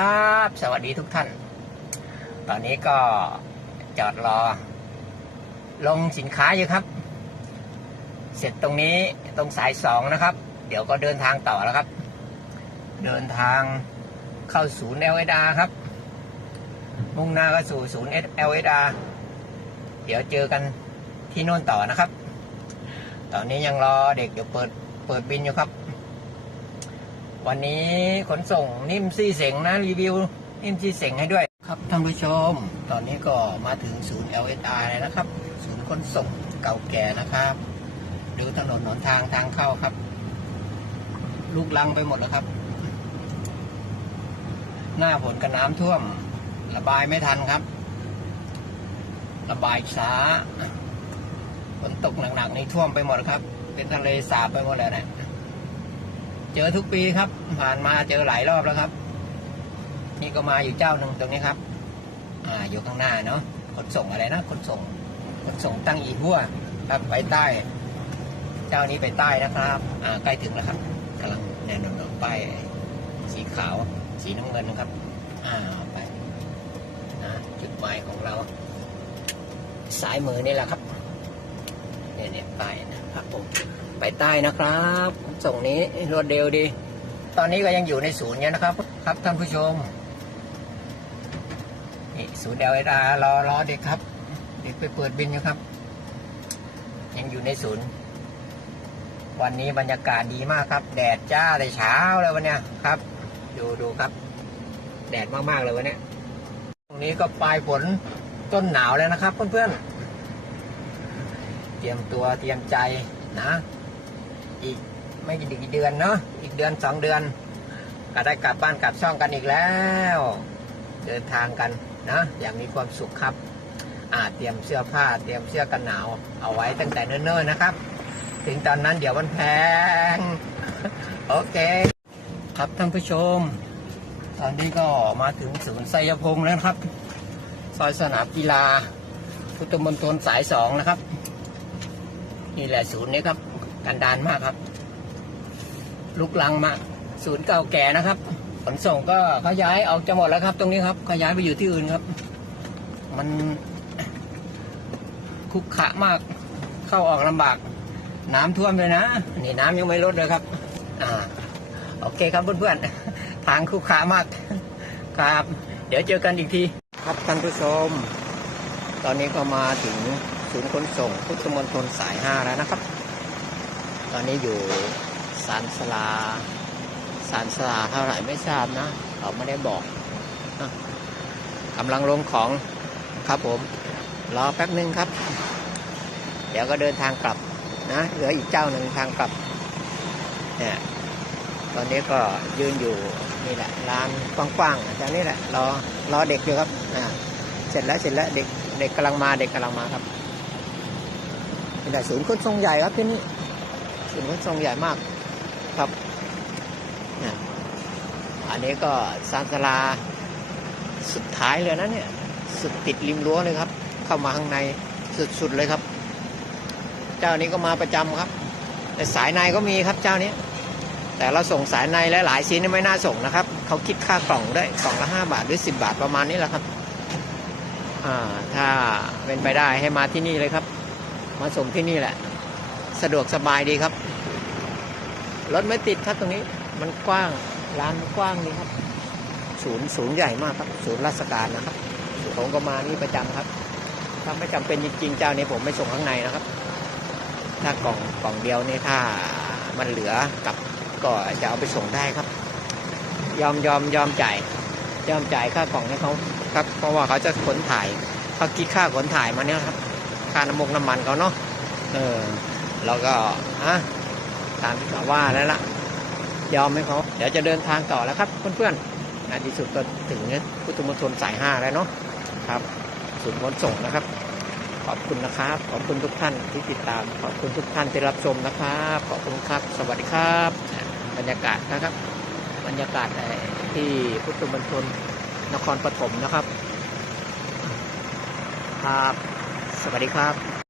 ครับสวัสดีทุกท่าน ตอนนี้ก็จอดรอ ลงสินค้าอยู่ครับ เสร็จตรงนี้ตรงสายสองนะครับ เดี๋ยวก็เดินทางต่อแล้วครับ เดินทางเข้าศูนย์เอลเอดาครับ มุ่งหน้าก็สู่ศูนย์เอลเอดาเดี๋ยวเจอกันที่โน่นต่อนะครับ ตอนนี้ยังรอเด็กอยู่เปิดเปิดบินอยู่ครับ วันนี้ขนส่งนิ่มซี่เสงนะรีวิว นิ่มซี่เสงให้ด้วย ครับท่านผู้ชม ตอนนี้ก็มาถึงศูนย์ LSR เลยนะครับ ศูนย์ขนส่งเก่าแก่นะครับดูถนนหนทางทางเข้าครับ ลูกลังไปหมดแล้วครับ หน้าฝนกับน้ำท่วม ระบายไม่ทันครับ ระบายช้าฝนตกหนักๆนี่ท่วมไปหมดครับ เป็นทะเลสาบไปหมดแล้วนะ เจอทุกปีครับ ผ่านมาเจอหลายรอบแล้วครับ นี่ก็มาอยู่เจ้าหนึ่งตรงนี้ครับ อ่าอยู่ข้างหน้าเนาะขนส่งอะไรนะขนส่งขนส่งตั้งอีหัวครับไปใต้ เจ้านี้ไปใต้นะครับ อ่าใกล้ถึงแล้วครับกำลังแน่นอนป้ายสีขาว สีน้ำเงินนะครับ อ่าไปนะจุดหมายของเราสายมือนี่แหละครับเนี่ยเนี่ยป้ายนะครับผม ไปใต้นะครับ ส่งนี้รวดเร็วดี ตอนนี้ก็ยังอยู่ในศูนย์เนี่ยนะครับ ครับท่านผู้ชมนี่ศูนย์เดลเอดารอรอเด็กครับ เด็กไปเปิดบินอยู่ครับ ยังอยู่ในศูนย์ วันนี้บรรยากาศดีมากครับ แดดจ้าแต่เช้าเลยวันเนี้ยครับ ดูดูครับ แดดมากๆเลยวันเนี้ยตรงนี้ก็ปลายฝนต้นหนาวแล้วนะครับเพื่อนๆเตรียมตัวเตรียมใจนะ อีกไม่กี่เดือนเนาะอีกเดือนสองเดือน ก็ได้กลับบ้านกลับช่องกันอีกแล้ว เดินทางกันนะอย่างมีความสุขครับอ่าเตรียมเสื้อผ้าเตรียมเสื้อกันหนาว เอาไว้ตั้งแต่เนิ่นๆนะครับ ถึงตอนนั้นเดี๋ยวมันแพงโอเค ครับท่านผู้ชม ตอนนี้ก็มาถึงศูนย์ไซยพงแล้วครับซอยสนามกีฬาพุทธมณฑลสายสองนะครับ นี่แหละศูนย์นี้ครับ กันดานมากครับ ลุกลังมาก ศูนย์เก่าแก่นะครับ ขนส่งก็เขาย้ายออกจะหมดแล้วครับ ตรงนี้ครับเขาย้ายไปอยู่ที่อื่นครับ มันคุกขะมาก เข้าออกลำบาก น้ำท่วมเลยนะ นี่น้ำยังไม่ลดเลยครับ อ่า โอเคครับเพื่อนๆ ทางคุกขะมาก ครับ เดี๋ยวเจอกันอีกที ครับท่านผู้ชม ตอนนี้ก็มาถึงศูนย์ขนส่งพุทธมณฑลสายห้าแล้วนะครับ ตอนนี้อยู่สานสลาสานสลาเท่าไหร่ไม่ทราบนะเขาไม่ได้บอกกำลังลงของครับผม รอแป๊บนึงครับ เดี๋ยวก็เดินทางกลับนะ เหลืออีกเจ้าหนึ่งทางกลับเนี่ยตอนนี้ก็ยืนอยู่นี่แหละลานกว้างๆจากนี้แหละรอรอเด็กอยู่ครับอ่าเสร็จแล้วเสร็จแล้วเด็กเด็กกำลังมาเด็กกำลังมาครับนี่แหละศูนย์ขนส่งใหญ่ครับที่นี่ ศูนย์ขนส่งใหญ่มากครับนี่อันนี้ก็ซานสลาสุดท้ายเลยนะเนี่ย สุดติดริมรั้วเลยครับ เข้ามาข้างในสุดๆเลยครับ เจ้านี้ก็มาประจำครับ แต่สายในก็มีครับเจ้านี้ แต่เราส่งสายในและหลายชิ้นไม่น่าส่งนะครับ เขาคิดค่ากล่องด้วยกล่องละห้าบาทหรือสิบาทประมาณนี้แหละครับถ้าเป็นไปได้ให้มาที่นี่เลยครับ มาส่งที่นี่แหละ สะดวกสบายดีครับ รถไม่ติดครับตรงนี้ มันกว้างร้านกว้างดีครับ ศูนย์ศูนย์ใหญ่มากครับ ศูนย์ราชการนะครับผมก็มานี่ประจำครับ ถ้าไม่จำเป็นจริงๆเจ้านี้ผมไม่ส่งข้างในนะครับ ถ้ากล่องกล่องเดียวนี่ถ้ามันเหลือกับก็จะเอาไปส่งได้ครับ ยอมยอมยอมจ่ายยอมจ่ายค่ากล่องให้เขาครับ เพราะว่าเขาจะขนถ่ายเขาคิดค่าขนถ่ายมาเนี่ยครับ ค่าน้ำมกน้ำมันเขาเนาะเออ เราก็อะตามที่เขาว่าแล้วล่ะยอมให้เขาเดี๋ยวจะเดินทางต่อแล้วครับเพื่อนๆในที่สุดก็ถึงพุทธมณฑลสายห้าแล้วเนาะครับศูนย์ขนส่งนะครับ ขอบคุณนะครับ ขอบคุณทุกท่านที่ติดตาม ขอบคุณทุกท่านที่รับชมนะครับ ขอบคุณครับ สวัสดีครับ บรรยากาศนะครับ บรรยากาศที่พุทธมณฑลนครปฐมนะครับ ครับ สวัสดีครับ